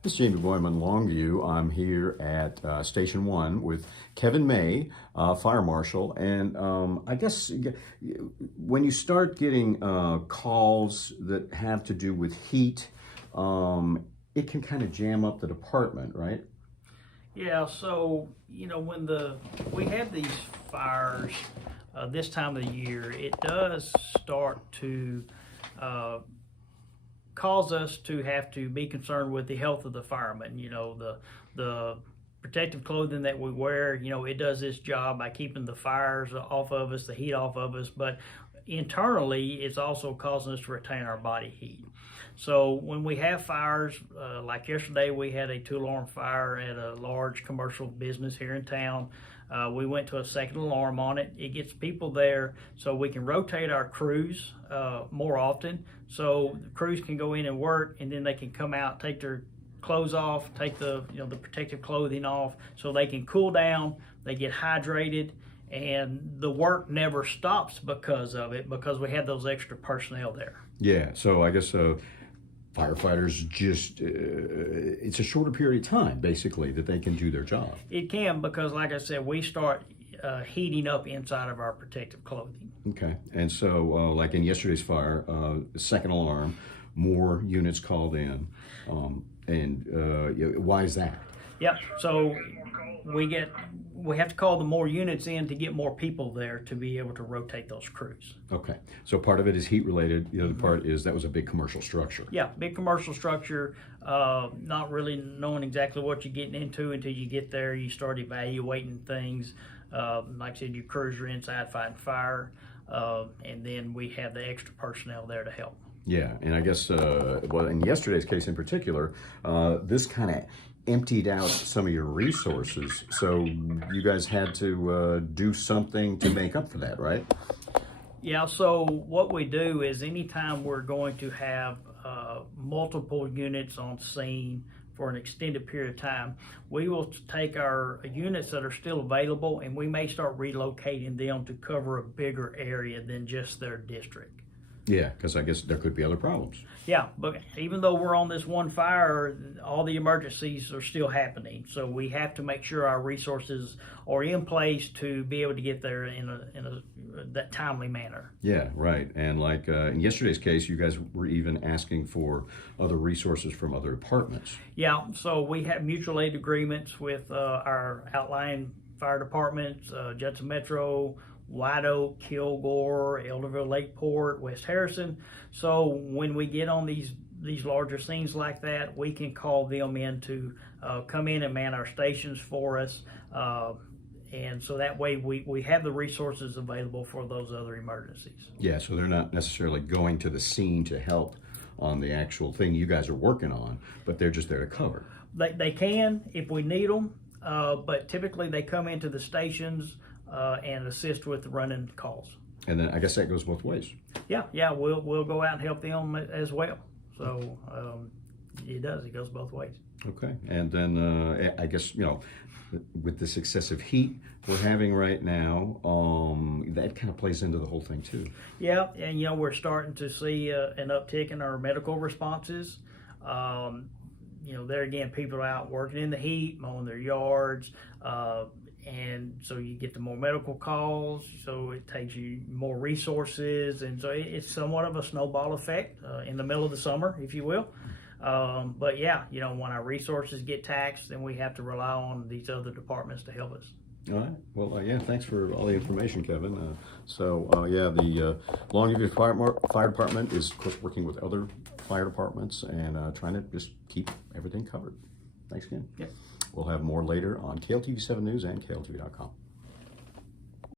This is Jamie Boyman, Longview. I'm here at Station 1 with Kevin May, Fire Marshal. And I guess when you start getting calls that have to do with heat, it can kind of jam up the department, right? Yeah, so, when we have these fires this time of the year, it does start to cause us to have to be concerned with the health of the firemen. The protective clothing that we wear, it does its job by keeping the fires off of us, the heat off of us, but internally it's also causing us to retain our body heat. So when we have fires, like yesterday we had a 2-alarm fire at a large commercial business here in town. We went to a second alarm on it. It gets people there so we can rotate our crews more often, so the crews can go in and work, and then they can come out, take their clothes off, take the the protective clothing off, so they can cool down, they get hydrated, and the work never stops because of it, because we have those extra personnel there. Yeah, so I guess firefighters just, it's a shorter period of time, basically, that they can do their job. It can, because like I said, we start heating up inside of our protective clothing. Okay, and so like in yesterday's fire, second alarm, more units called in, why is that? Yeah, so we have to call the more units in to get more people there to be able to rotate those crews. Okay, so part of it is heat related. The other part is that was a big commercial structure. Yeah, big commercial structure, not really knowing exactly what you're getting into until you get there. You start evaluating things. Like I said, your crews are inside fighting fire, and then we have the extra personnel there to help. Yeah, and I guess, well, in yesterday's case in particular, this kind of emptied out some of your resources, so you guys had to do something to make up for that, right? Yeah, so what we do is anytime we're going to have multiple units on scene for an extended period of time, we will take our units that are still available and we may start relocating them to cover a bigger area than just their district. Yeah, because I guess there could be other problems. Yeah, but even though we're on this one fire, all the emergencies are still happening. So we have to make sure our resources are in place to be able to get there in that timely manner. Yeah, right. And like in yesterday's case, you guys were even asking for other resources from other departments. Yeah, so we have mutual aid agreements with our outlying fire departments, Judson Metro, White Oak, Kilgore, Elderville, Lakeport, West Harrison. So when we get on these larger scenes like that, we can call them in to come in and man our stations for us. And so that way we have the resources available for those other emergencies. Yeah, so they're not necessarily going to the scene to help on the actual thing you guys are working on, but they're just there to cover. They can if we need them, but typically they come into the stations and assist with running calls. And then I guess that goes both ways. Yeah, we'll go out and help them as well. So it goes both ways. Okay, and then I guess, with this excessive heat we're having right now, that kind of plays into the whole thing too. Yeah, and we're starting to see an uptick in our medical responses. There again, people are out working in the heat, mowing their yards, and so you get the more medical calls, so it takes you more resources, and so it's somewhat of a snowball effect in the middle of the summer, if you will. But yeah, when our resources get taxed, then we have to rely on these other departments to help us. All right. Well, yeah, thanks for all the information, Kevin. Yeah, the Longview Fire Department is, of course, working with other fire departments and trying to just keep everything covered. Thanks again. Yep. We'll have more later on KLTV 7 News and KLTV.com.